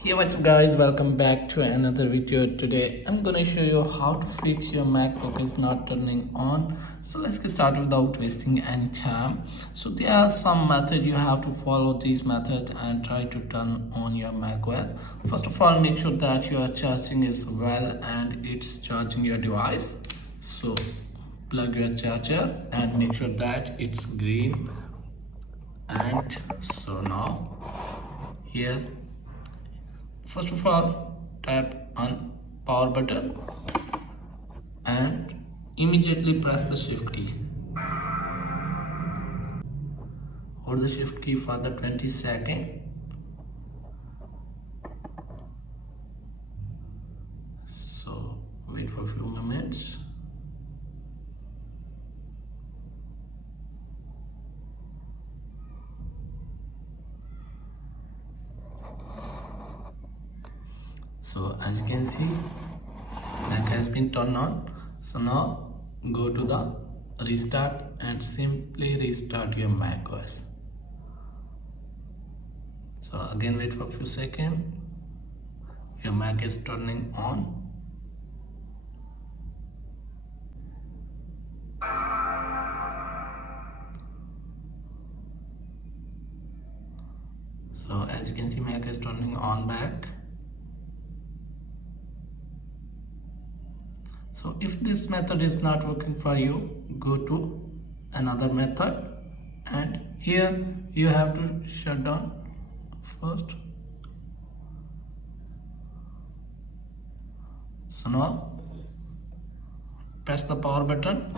Hey, what's up guys, welcome back to another video. Today I'm gonna show you how to fix your MacBook is not turning on. So let's get started without wasting any time. So there are some method you have to follow this method and try to turn on your macOS. First of all, make sure that your charging is well and it's charging your device. So plug your charger and make sure that it's green. And so now here, first of all, tap on power button and immediately press the shift key. Hold the shift key for the 20 seconds. So wait for a few minutes. So as you can see, Mac has been turned on. So now go to the restart and simply restart your Mac OS. So again wait for a few seconds. Your Mac is turning on. So as you can see, Mac is turning on back. So if this method is not working for you, go to another method, and here you have to shut down first. So now press the power button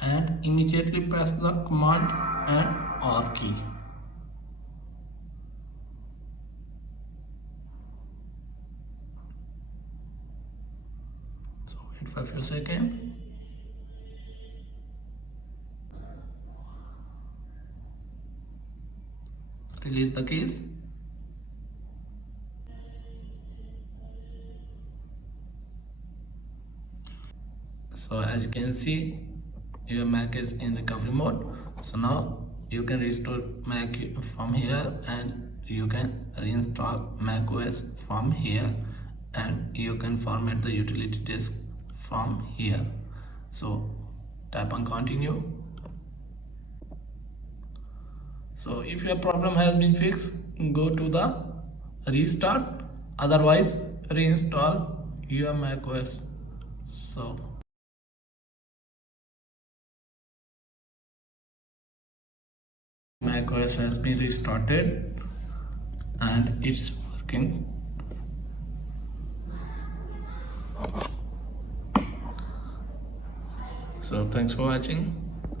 and immediately press the Command and R key. Wait for a few seconds. Release the keys. So as you can see, your Mac is in recovery mode. So now you can restore Mac from here, and you can reinstall Mac OS from here, and you can format the utility disk from here. So tap on continue. So if your problem has been fixed, go to the restart, otherwise reinstall your Mac OS. So Mac OS has been restarted and it's working. So thanks for watching.